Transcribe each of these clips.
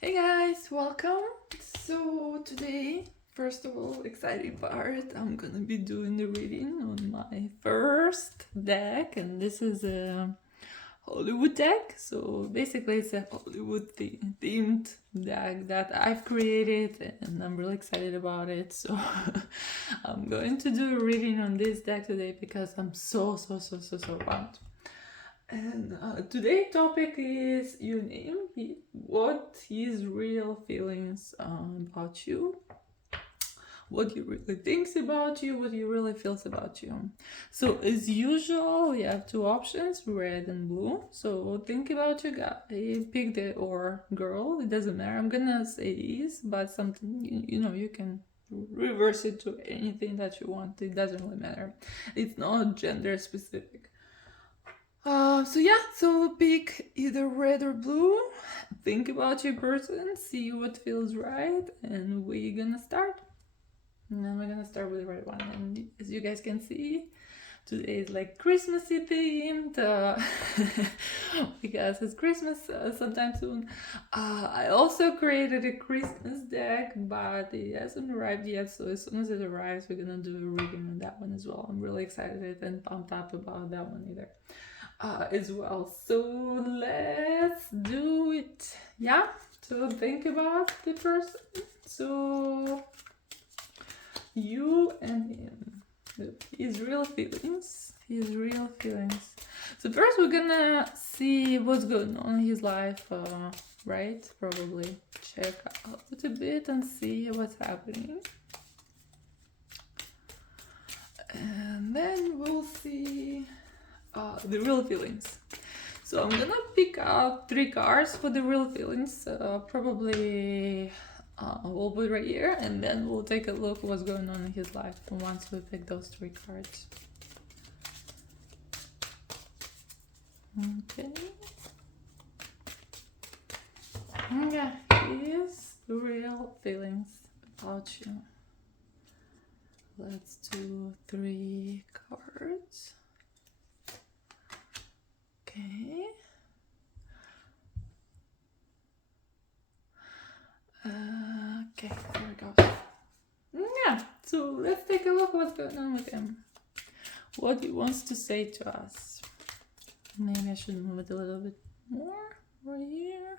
Hey guys, welcome. So today, first of all, exciting part, I'm gonna be doing the reading on my first deck, and this is a Hollywood deck. So basically, it's a Hollywood themed deck that I've created, and I'm really excited about it. So I'm going to do a reading on this deck today because I'm so pumped. And today's topic is you name what his real feelings about you, what he really thinks about you, what he really feels about you. So as usual, we have two options, red and blue. So think about your guy, pick the or girl, it doesn't matter. I'm gonna say is, but something you can reverse it to anything that you want. It doesn't really matter. It's not gender specific. So pick either red or blue, think about your person, see what feels right, and we're gonna start. And then we're gonna start with the red one. And as you guys can see, today is like Christmassy themed because it's Christmas sometime soon. I also created a Christmas deck, but it hasn't arrived yet. So as soon as it arrives, we're gonna do a reading on that one as well. I'm really excited and pumped up about that one either. As well. So let's do it. Yeah. So think about the person. So you and him. His real feelings. His real feelings. So first we're gonna see what's going on in his life, right? Probably check out a bit and see what's happening. And then we'll see the real feelings. So I'm gonna pick out 3 cards for the real feelings. Probably we'll put right here, and then we'll take a look what's going on in his life once we pick those 3 cards. Okay. Yeah, here's the real feelings about you. Let's do 3 cards. Okay. Okay, there it goes. Yeah, so let's take a look what's going on with him. What he wants to say to us. Maybe I should move it a little bit more right here.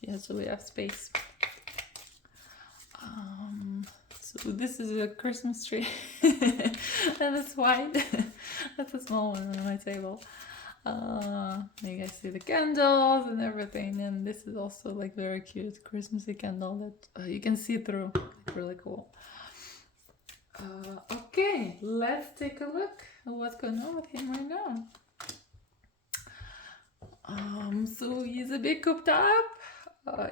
Yeah, so we have space. So this is a Christmas tree and it's white. That's a small one on my table. You guys see the candles and everything, and this is also like very cute Christmassy candle that you can see through. Really cool. Okay, let's take a look at what's going on with him right now. So he's a bit cooped up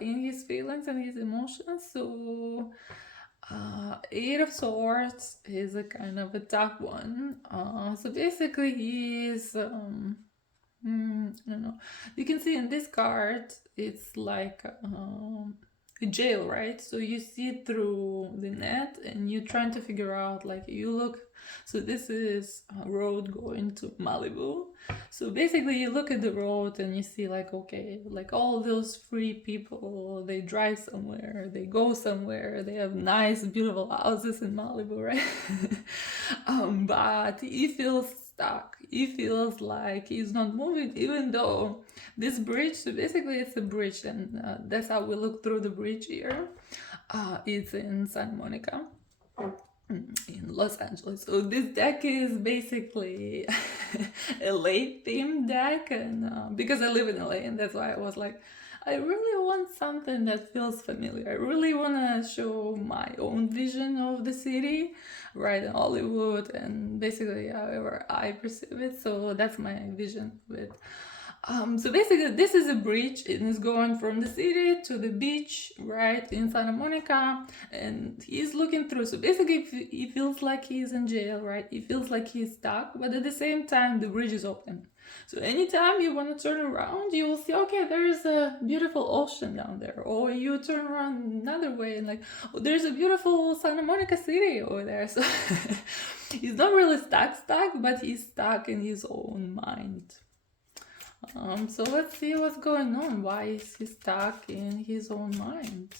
in his feelings and his emotions. So 8 of Swords is a kind of a tough one. So basically he's I don't know. You can see in this card, it's like a jail, right? So you see through the net and you're trying to figure out, like, you look. So this is a road going to Malibu. So basically you look at the road and you see, like, okay, like all those free people, they drive somewhere, they go somewhere, they have nice, beautiful houses in Malibu, right? But he feels stuck. He feels like he's not moving, even though this bridge, so basically it's a bridge, and that's how we look through the bridge here. It's in Santa Monica, in Los Angeles. So this deck is basically a LA themed deck, and because I live in LA, and that's why I was like, I really want something that feels familiar. I really want to show my own vision of the city, right, in Hollywood, and basically however I perceive it. So that's my vision of it. So basically, this is a bridge, and it's going from the city to the beach, right, in Santa Monica, and he's looking through. So basically, he feels like he's in jail, right? He feels like he's stuck, but at the same time, the bridge is open. So anytime you want to turn around, you will see, okay, there's a beautiful ocean down there. Or you turn around another way and like, oh, there's a beautiful Santa Monica city over there. So he's not really stuck, but he's stuck in his own mind. So let's see what's going on. Why is he stuck in his own mind?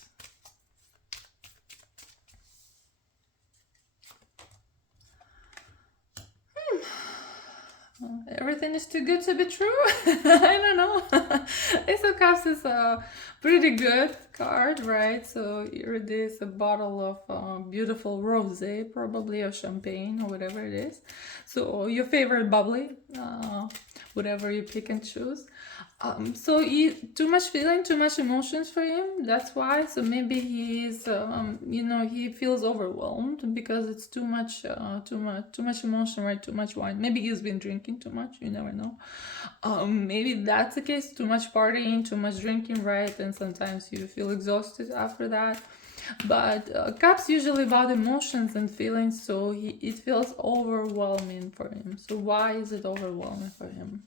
Everything is too good to be true. I don't know. Ace of Cups is a pretty good card, right? So here it is, a bottle of beautiful rosé, probably, or champagne, or whatever it is. So your favorite bubbly, whatever you pick and choose. So too much feeling, too much emotions for him. That's why. So maybe he's, he feels overwhelmed because it's too much emotion, right? Too much wine. Maybe he's been drinking too much. You never know. Maybe that's the case. Too much partying, too much drinking, right? And sometimes you feel exhausted after that. But cups usually about emotions and feelings, so it feels overwhelming for him. So why is it overwhelming for him?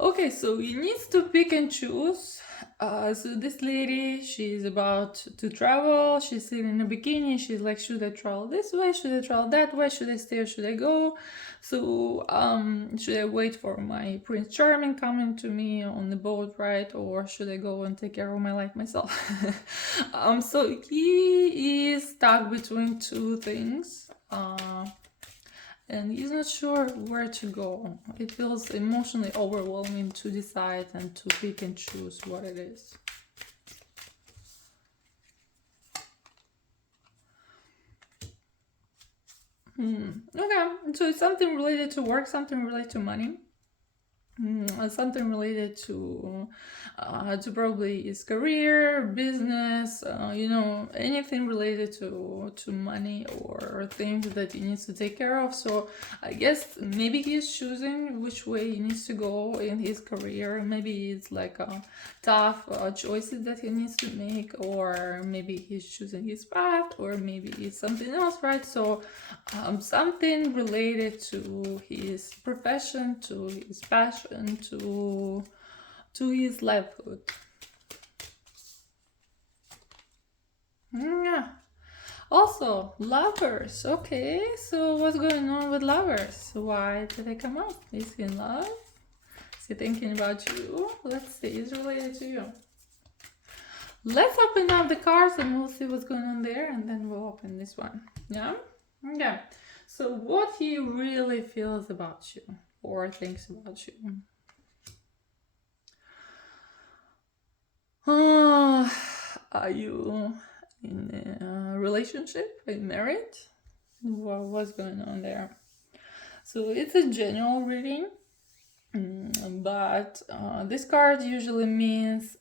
Okay, so he needs to pick and choose. So this lady, she's about to travel. She's sitting in a bikini. She's like, should I travel this way? Should I travel that way? Should I stay or should I go? So should I wait for my Prince Charming coming to me on the boat, right? Or should I go and take care of my life myself? So he is stuck between two things. And he's not sure where to go. It feels emotionally overwhelming to decide and to pick and choose what it is. Okay, so it's something related to work, something related to money. Something related to probably his career, business, anything related to money or things that he needs to take care of. So I guess maybe he's choosing which way he needs to go in his career. Maybe it's like tough choices that he needs to make, or maybe he's choosing his path, or maybe it's something else, right? So something related to his profession, to his passion, to his livelihood. Yeah. Also, lovers. Okay, so what's going on with lovers? Why did they come up? Is he in love? Is he thinking about you? Let's see, it's related to you. Let's open up the cards and we'll see what's going on there, and then we'll open this one. Yeah? Okay. So what he really feels about you or thinks about you. Are you in a relationship? Are you married? What's going on there? So it's a general reading, but this card usually means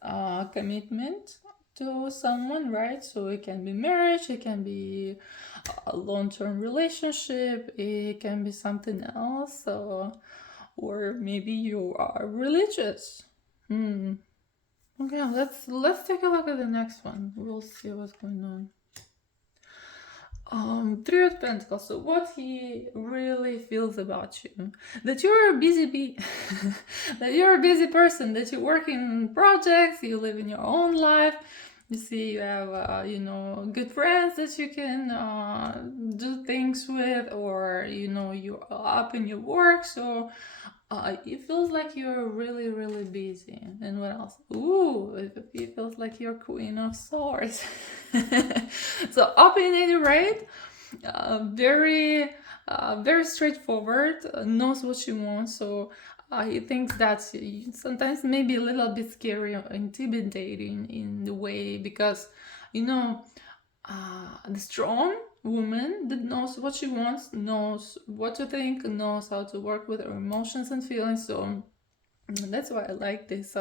commitment to someone, right? So it can be marriage, it can be a long-term relationship, it can be something else, or maybe you are religious. Okay, let's take a look at the next one. We'll see what's going on. Three of Pentacles. So what he really feels about you, that you're a busy bee, that you're a busy person, that you're working on projects, you live in your own life. You see, you have good friends that you can do things with, or you're up in your work. So it feels like you're really, really busy. And what else? Ooh, it feels like you're Queen of Swords. So opinionated, right? Very straightforward, knows what she wants. So he thinks that sometimes maybe a little bit scary or intimidating in the way, because the strong woman that knows what she wants, knows what to think, knows how to work with her emotions and feelings. So that's why I like this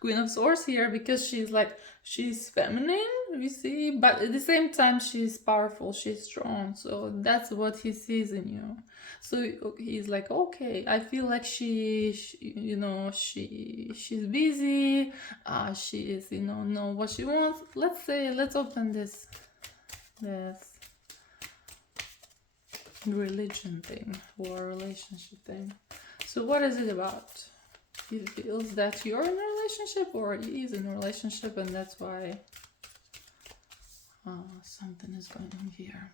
Queen of Swords here, because she's feminine, you see, but at the same time she's powerful, she's strong. So that's what he sees in you. So he's like, okay, I feel like she's busy. She is, know what she wants. Let's open this religion thing or relationship thing. So what is it about? He feels that you're in a relationship, or he is in a relationship, and that's why something is going on here.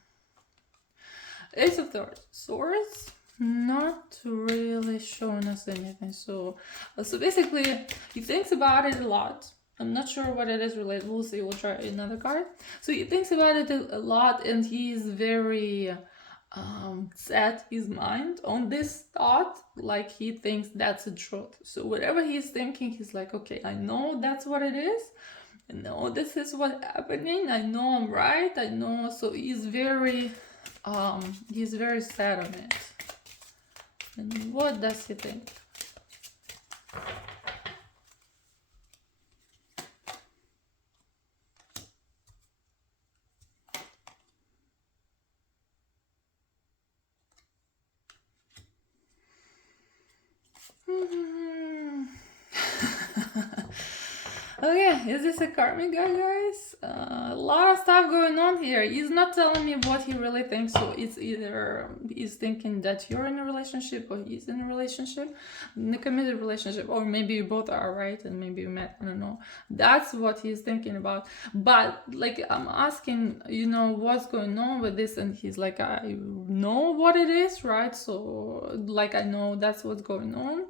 Ace of Swords. not really showing us anything. So basically, he thinks about it a lot. I'm not sure what it is related. We'll see. We'll try another card. So he thinks about it a lot, and he's very set his mind on this thought, like he thinks that's the truth. So whatever he's thinking, he's like, okay, I know that's what it is. I know this is what's happening. I know I'm right. I know. So he's very sad on it. And what does he think? Okay, is this a karmic guy, guys? A lot of stuff going on here. He's not telling me what he really thinks, so it's either he's thinking that you're in a relationship or he's in a relationship, in a committed relationship, or maybe you both are, right? And maybe you met, I don't know. That's what he's thinking about. But like I'm asking, what's going on with this, and he's like, I know what it is, right? So like I know that's what's going on,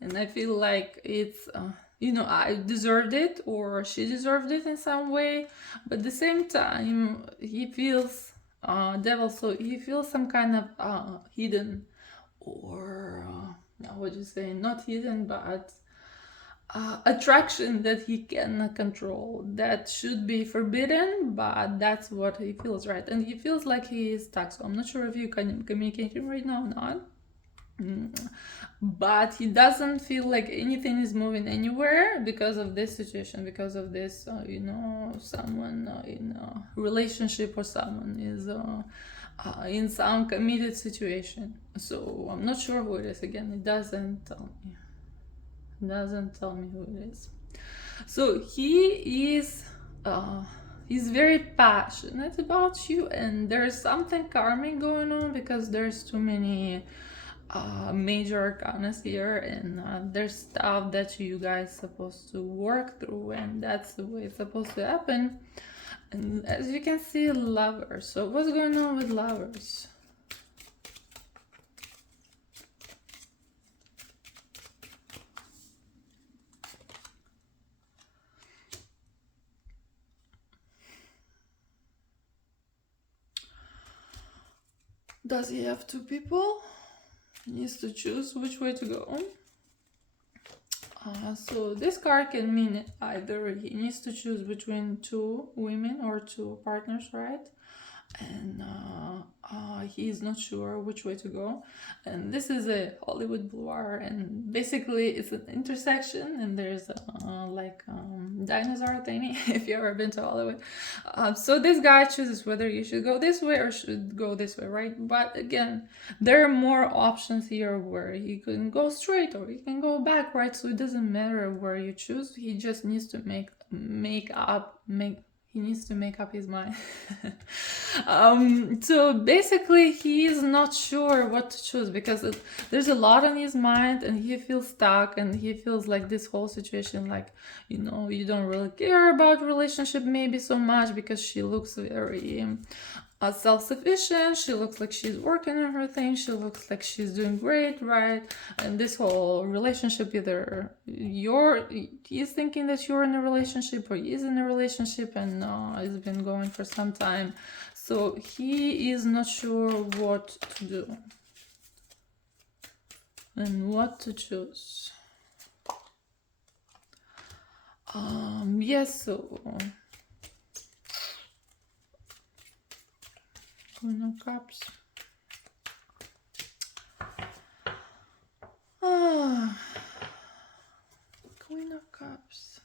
and I feel like it's I deserved it or she deserved it in some way, but at the same time he feels devil, so he feels some kind of hidden, or what would you say, not hidden, but attraction that he cannot control, that should be forbidden, but that's what he feels, right? And he feels like he is stuck. So I'm not sure if you can communicate him right now or not. But he doesn't feel like anything is moving anywhere because of this situation, because of this someone in a relationship, or someone is in some committed situation. So I'm not sure who it is. Again, it doesn't tell me who it is. So he is he's very passionate about you, and there's something karmic going on because there's too many major arcanas here, and there's stuff that you guys supposed to work through, and that's the way it's supposed to happen. And as you can see, lovers. So what's going on with lovers? Does he have two people? He needs to choose which way to go. So this card can mean either he needs to choose between two women or two partners, right? And he's not sure which way to go. And this is a Hollywood Boulevard, and basically it's an intersection, and there's dinosaur thingy if you ever been to Hollywood. So this guy chooses whether you should go this way or should go this way, right? But again, there are more options here where he can go straight or he can go back, right? So it doesn't matter where you choose. He just needs to make up his mind. So basically he is not sure what to choose because there's a lot on his mind, and he feels stuck, and he feels like this whole situation, like you don't really care about relationship maybe so much because she looks very self-sufficient. She looks like she's working on her thing. She looks like she's doing great, right? And this whole relationship, either he's thinking that you're in a relationship or he's in a relationship, and it's been going for some time. So he is not sure what to do and what to choose. Yes, so Queen of Cups. Queen of Cups.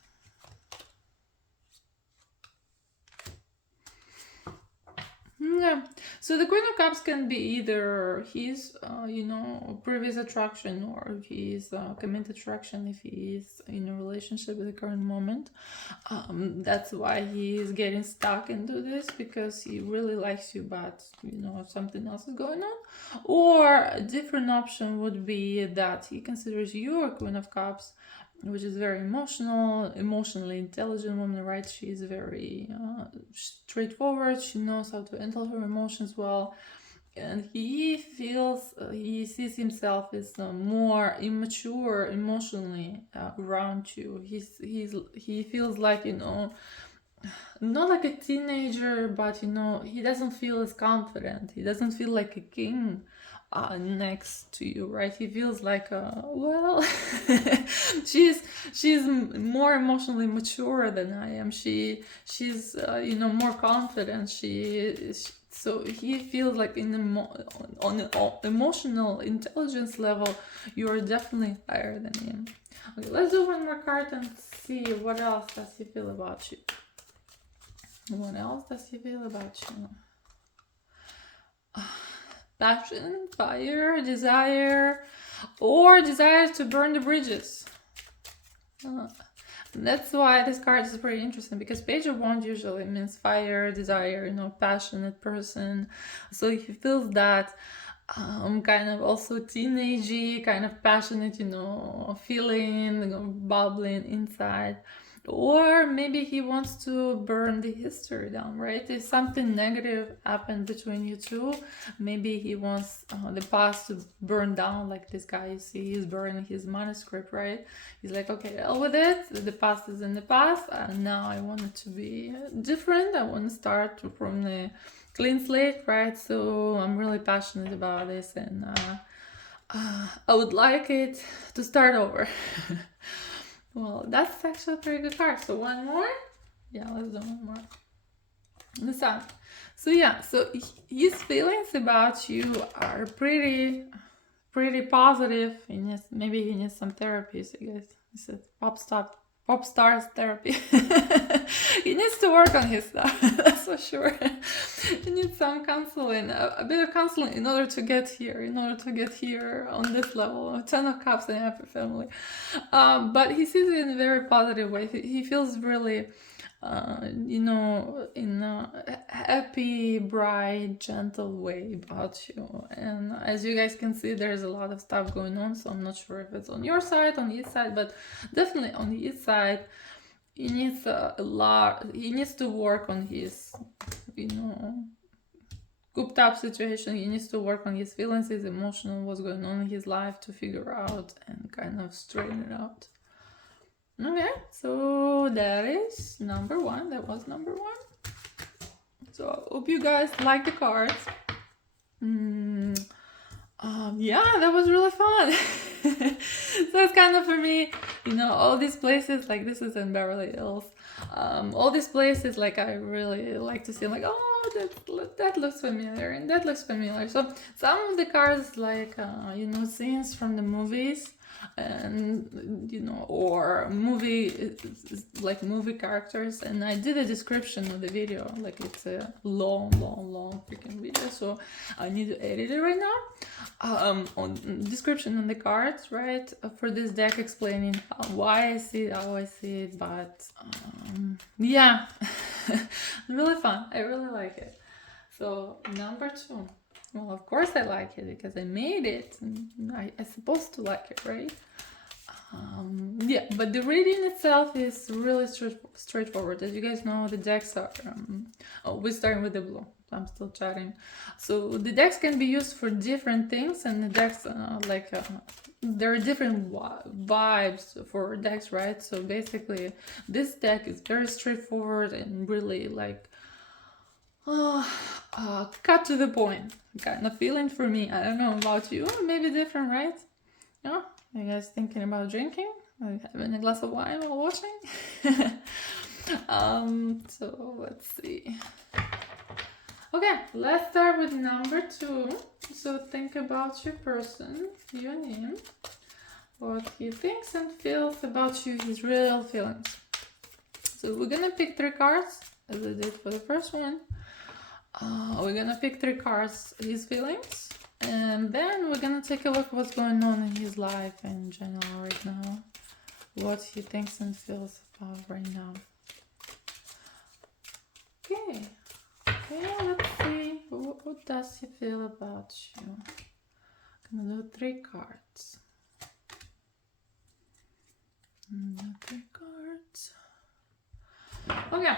Yeah. So the Queen of Cups can be either his, previous attraction, or his committed attraction if he is in a relationship at the current moment. That's why he is getting stuck into this, because he really likes you, but something else is going on. Or a different option would be that he considers you a Queen of Cups, which is very emotionally intelligent woman, right? She is very straightforward. She knows how to handle her emotions well, and he feels he sees himself as more immature emotionally around you. He feels like, not like a teenager, but he doesn't feel as confident. He doesn't feel like a king next to you, right? He feels like, well, she's more emotionally mature than I am. She's more confident. So he feels like on the emotional intelligence level, you are definitely higher than him. Okay, let's do one more card and see what else does he feel about you. What else does he feel about you? Passion, fire, desire, or desire to burn the bridges. That's why this card is pretty interesting, because Page of Wands usually means fire, desire, passionate person. So he feels that kind of also teenagey, kind of passionate, feeling, bubbling inside. Or maybe he wants to burn the history down, right? If something negative happened between you two, maybe he wants the past to burn down, like this guy you see, he's burning his manuscript, right? He's like, okay, hell with it, the past is in the past, and now I want it to be different. I want to start from the clean slate, right? So I'm really passionate about this, and I would like it to start over. Well, that's actually a pretty good card. So one more? Yeah, let's do one more. The Sun. So yeah, so his feelings about you are pretty positive. Maybe he needs some therapy. So you guys, he said pop stars therapy. He needs to work on his stuff, that's for sure. He needs some counseling, a bit of counseling in order to get here on this level. 10 of Cups and happy family. But he sees it in a very positive way. He feels really in a happy, bright, gentle way about you. And as you guys can see, there's a lot of stuff going on, so I'm not sure if it's on your side, on his side, but definitely on his side. He needs he needs to work on his, cooped up situation. He needs to work on his feelings, his emotional, what's going on in his life, to figure out and kind of straighten it out. Okay, so that is number one. That was number one. So I hope you guys like the cards. Yeah, that was really fun. So it's kind of, for me, all these places, like this is in Beverly Hills. All these places, like I really like to see, like, oh, that looks familiar, and that looks familiar. So some of the cards, like scenes from the movies, and or movie characters, and I did a description of the video, like it's a long freaking video, so I need to edit it right now. On description on the cards, right, for this deck, explaining why I see it, how I see it, but yeah. Really fun. I really like it. So number two. Well, of course I like it because I made it, and I'm supposed to like it, right? Yeah, but the reading itself is really straightforward. As you guys know, the decks are... we're starting with the blue. I'm still chatting. So the decks can be used for different things, and the decks, there are different vibes for decks, right? So basically, this deck is very straightforward and really like... cut to the point kind of feeling for me. I don't know about you, maybe different, right? Yeah, you guys thinking about drinking, having a glass of wine while watching? So let's see. Okay, let's start with number two. So think about your person, your name, what he thinks and feels about you, his real feelings. So we're gonna pick 3 cards, as I did for the first one. We're gonna pick 3 cards, his feelings, and then we're gonna take a look what's going on in his life in general right now, what he thinks and feels about right now. Okay, let's see, what does he feel about you? I'm gonna do 3 cards. 3 cards. Okay,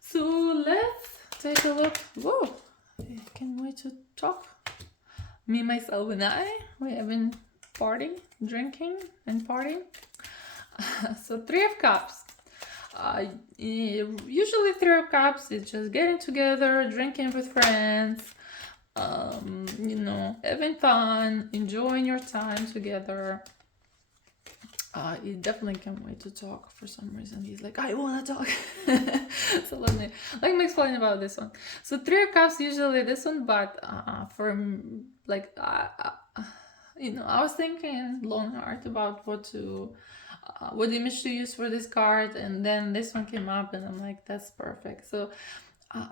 so let's take a look. Whoa, I can't wait to talk me, myself, and I, we have been partying, drinking, and partying. So Three of Cups. Usually Three of Cups is just getting together, drinking with friends, having fun, enjoying your time together. He definitely can't wait to talk for some reason. He's like, I want to talk. So let me explain about this one. So Three of Cups, usually this one, but I was thinking long hard about what image to use for this card, and then this one came up, and I'm like, that's perfect. So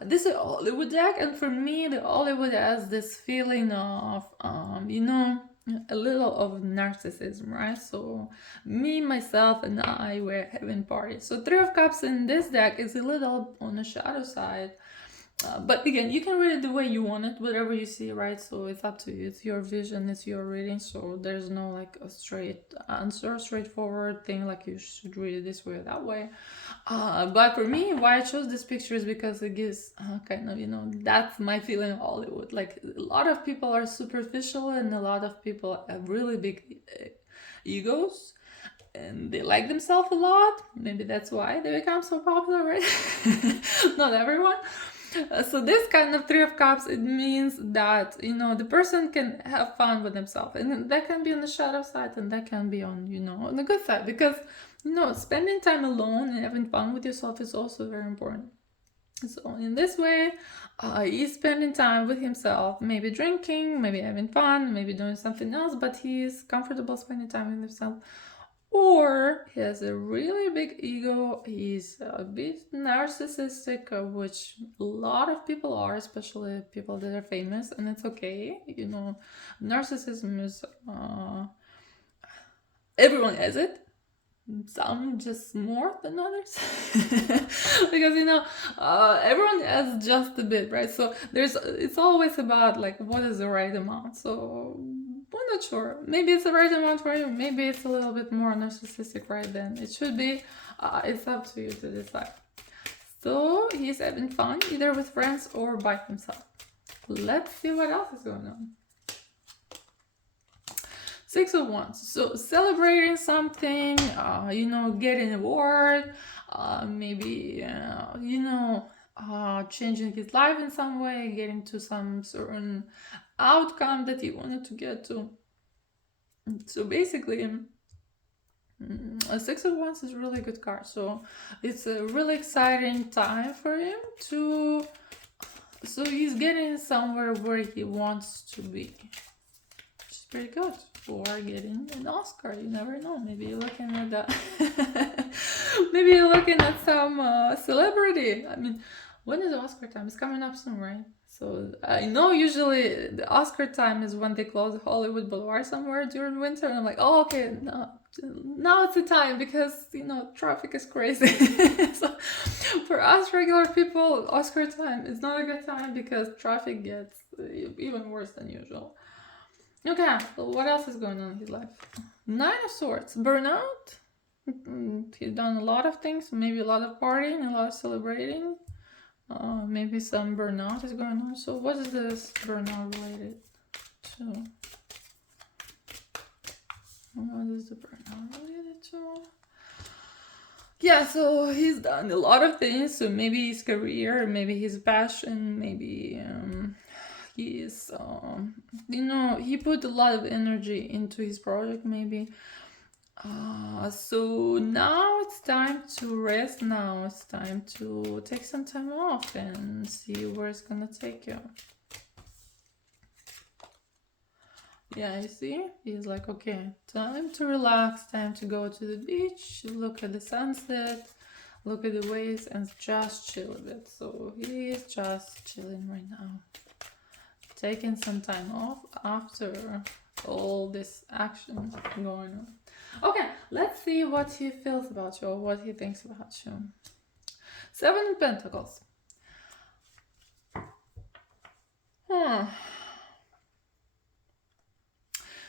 this is a Hollywood deck, and for me, the Hollywood has this feeling of, a little of narcissism, right? So me, myself, and I were having parties. So Three of Cups in this deck is a little on the shadow side. But again, you can read it the way you want it, whatever you see, right? So it's up to you. It's your vision, it's your reading. So there's no like a straight answer, straightforward thing, like you should read it this way or that way. But for me, why I chose this picture is because it gives kind of, that's my feeling of Hollywood. Like a lot of people are superficial, and a lot of people have really big egos, and they like themselves a lot. Maybe that's why they become so popular, right? Not everyone. So this kind of Three of Cups, it means that, the person can have fun with themselves. And that can be on the shadow side, and that can be on, on the good side. Because, spending time alone and having fun with yourself is also very important. So in this way, he's spending time with himself, maybe drinking, maybe having fun, maybe doing something else, but he's comfortable spending time with himself. Or he has a really big ego, he's a bit narcissistic, which a lot of people are, especially people that are famous, and it's okay. Narcissism is, everyone has it. Some just more than others. Because, everyone has just a bit, right? So it's always about like, what is the right amount? So I'm not sure. Maybe it's the right amount for you. Maybe it's a little bit more narcissistic right then. It should be. It's up to you to decide. So he's having fun, either with friends or by himself. Let's see what else is going on. Six of Wands. So celebrating something, getting an award, maybe, changing his life in some way, getting to some certain outcome that he wanted to get to. So basically, a Six of Wands is a really good card. So it's a really exciting time for him so he's getting somewhere where he wants to be, which is pretty good. Or getting an Oscar, you never know. Maybe you're looking at that. Maybe you're looking at some celebrity. I mean, when is Oscar time? It's coming up soon, right? So I know usually the Oscar time is when they close Hollywood Boulevard somewhere during winter, and I'm like, oh, okay, no, now it's the time, because traffic is crazy. So for us regular people, Oscar time is not a good time because traffic gets even worse than usual. Okay, so what else is going on in his life? Nine of Swords. Burnout. He's done a lot of things. Maybe a lot of partying, a lot of celebrating. Maybe some burnout is going on. So what is this burnout related to? What is the burnout related to? Yeah, so he's done a lot of things. So maybe his career, maybe his passion, maybe... he's he put a lot of energy into his project, maybe. So now it's time to rest. Now it's time to take some time off and see where it's gonna take you. Yeah, you see, he's like, okay, time to relax, time to go to the beach, look at the sunset, look at the waves, and just chill a bit. So he's just chilling right now, taking some time off after all this action going on. Okay, let's see what he feels about you, or what he thinks about you. Seven of Pentacles.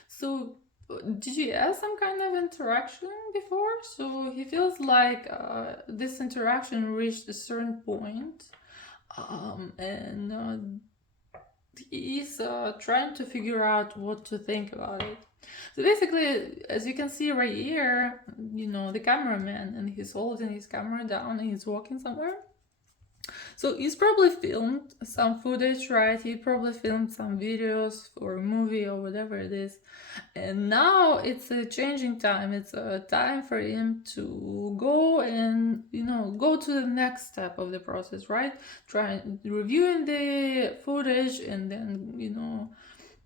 So did you have some kind of interaction before? So he feels like this interaction reached a certain point, and he's trying to figure out what to think about it. So basically, as you can see right here, the cameraman, and he's holding his camera down and he's walking somewhere. So he's probably filmed some footage, right? He probably filmed some videos for a movie or whatever it is. And now it's a changing time. It's a time for him to go and, go to the next step of the process, right? Try reviewing the footage and then,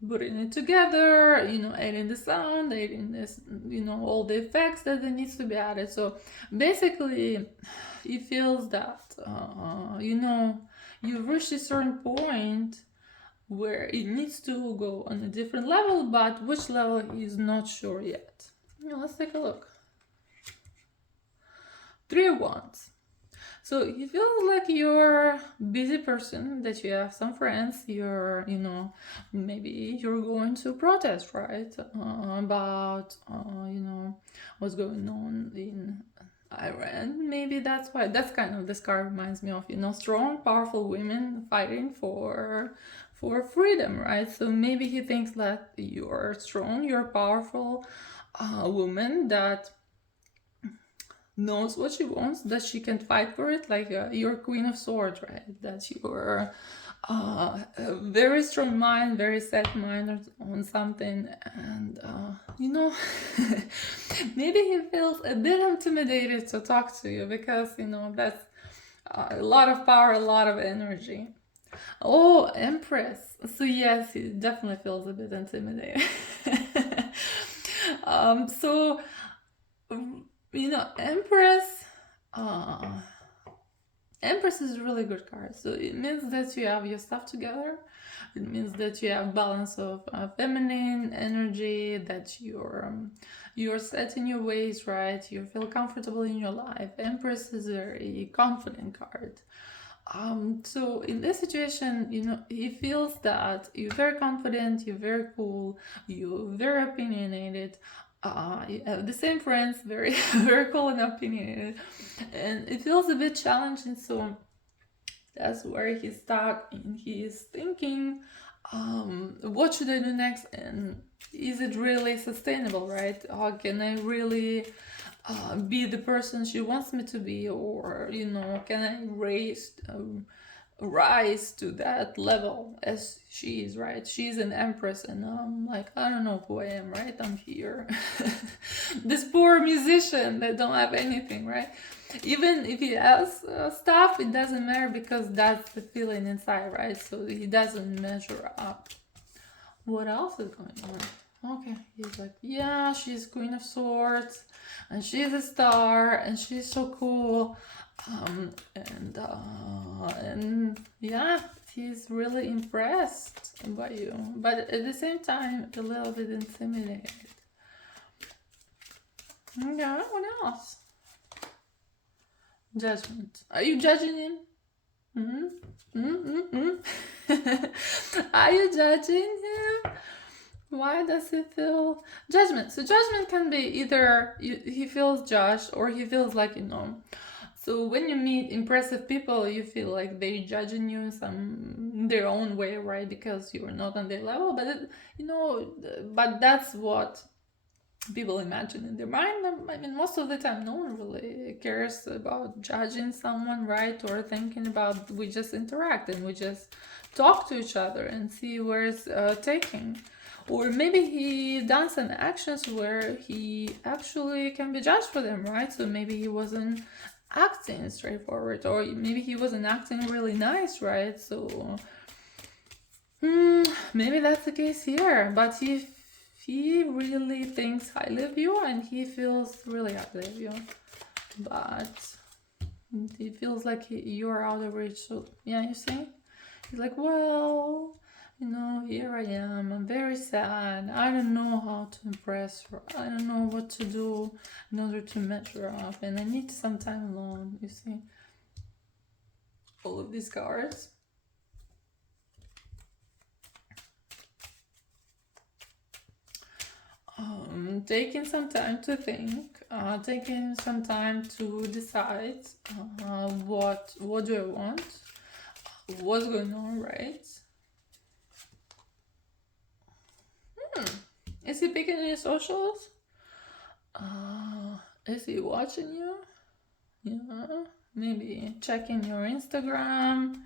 putting it together, adding the sound, adding this, all the effects that needs to be added. So basically, he feels that, you've reached a certain point where it needs to go on a different level, but which level he's not sure yet. Let's take a look. 3 of Wands. So you feel like you're a busy person, that you have some friends, you're, maybe you're going to protest, right? About, what's going on in Iran. Maybe that's why. That's kind of this card reminds me of, strong, powerful women fighting for freedom, right? So maybe he thinks that you're strong, you're a powerful woman that knows what she wants, that she can fight for it, like you're Queen of Swords, right? That you're a very strong mind, very set mind on something, and maybe he feels a bit intimidated to talk to you because that's a lot of power, a lot of energy. Oh, Empress. So yes, he definitely feels a bit intimidated. So Empress. Empress is a really good card. So it means that you have your stuff together. It means that you have balance of feminine energy, that you're set in your ways, right? You feel comfortable in your life. Empress is a very confident card. So in this situation, he feels that you're very confident, you're very cool, you're very opinionated. You have the same friends, very very cool and opinionated, and it feels a bit challenging. So that's where he's stuck, and he's thinking, what should I do next, and is it really sustainable, right? How can I really be the person she wants me to be, or can I rise to that level as she is, right? She's an empress, and I'm like, I don't know who I am, right? I'm here, this poor musician that don't have anything, right? Even if he has stuff, it doesn't matter, because that's the feeling inside, right? So he doesn't measure up. What else is going on? Okay, he's like, yeah, she's Queen of Swords, and she's a star, and she's so cool, and yeah, he's really impressed by you, but at the same time, a little bit intimidated. Okay, what else? Judgment. Are you judging him? Are you judging him? Why does he feel judgment? So judgment can be either he feels judged, or he feels like, so when you meet impressive people, you feel like they're judging you in their own way, right? Because you're not on their level, but but that's what people imagine in their mind. I mean, most of the time, no one really cares about judging someone, right? Or thinking about, we just interact and we just talk to each other and see where it's taking. Or maybe he done some actions where he actually can be judged for them, right? So maybe he wasn't acting straightforward, or maybe he wasn't acting really nice, right? So maybe that's the case here, but he really thinks highly of you, and he feels really highly of you, but he feels like you're out of reach. So yeah, you see, he's like, well, here I am, I'm very sad, I don't know how to impress her, I don't know what to do in order to measure up, and I need some time alone. You see all of these cards. Taking some time to think, taking some time to decide what do I want, what's going on, right? Is he picking your socials? Is he watching you? Yeah. Maybe checking your Instagram.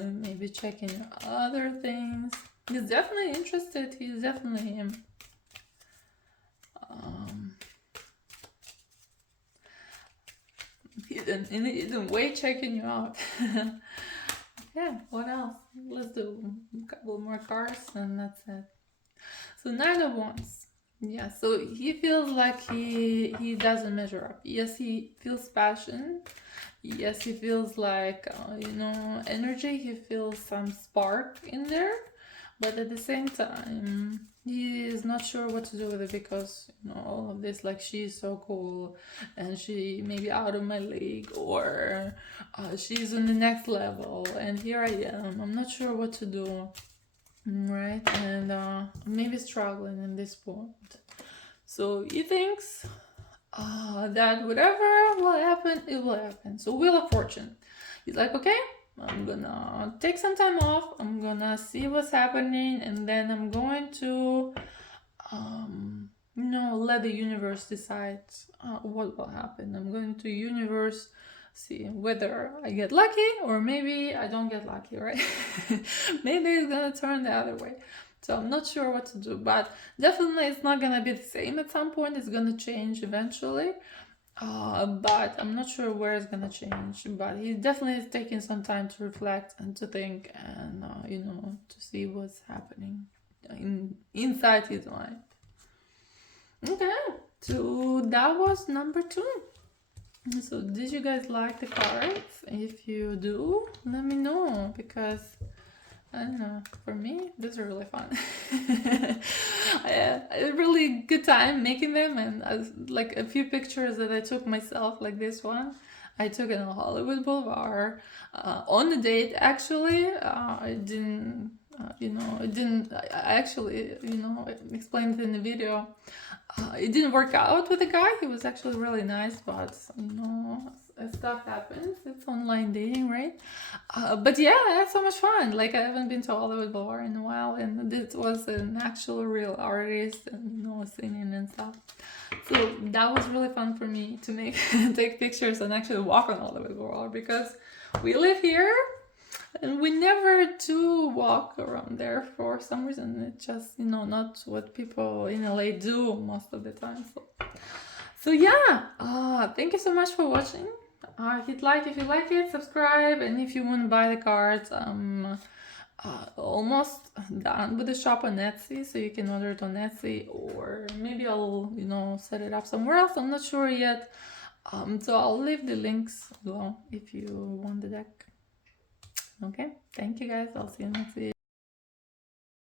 Maybe checking your other things. He's definitely interested. He's definitely he's way checking you out. Yeah, what else? Let's do a couple more cards and that's it. So 9 of Wands. Yeah, so he feels like he doesn't measure up. Yes, he feels passion. Yes, he feels like energy. He feels some spark in there, but at the same time, he is not sure what to do with it because all of this, like, she's so cool, and she may be out of my league, or she's on the next level, and here I am. I'm not sure what to do. Right, and maybe struggling in this point. So he thinks that whatever will happen, it will happen. So Wheel of Fortune. He's like, okay, I'm gonna take some time off. I'm gonna see what's happening, and then I'm going to, let the universe decide what will happen. I'm going to universe see whether I get lucky or maybe I don't get lucky, right? Maybe it's gonna turn the other way. So I'm not sure what to do, but definitely it's not gonna be the same at some point. It's gonna change eventually. But I'm not sure where it's gonna change. But he definitely is taking some time to reflect and to think and to see what's happening inside his mind. Okay, so that was number 2. So did you guys like the cards? If you do, let me know, because I don't know, for me these are really fun. I had a really good time making them, and like a few pictures that I took myself, like this one I took in Hollywood Boulevard on a date. Actually, I didn't I actually explained it in the video. It didn't work out with the guy. He was actually really nice, but stuff happens. It's online dating, right? But yeah, I had so much fun. Like, I haven't been to Hollywood Boulevard in a while, and this was an actual real artist, and singing and stuff. So that was really fun for me to take pictures and actually walk on Hollywood Boulevard, because we live here and we never do walk around there for some reason. It's just not what people in LA do most of the time. So yeah, thank you so much for watching. Hit like if you like it, subscribe, and if you want to buy the cards, almost done with the shop on Etsy, so you can order it on Etsy, or maybe I'll set it up somewhere else. I'm not sure yet. So I'll leave the links below if you want the deck. Okay, thank you guys. I'll see you next video.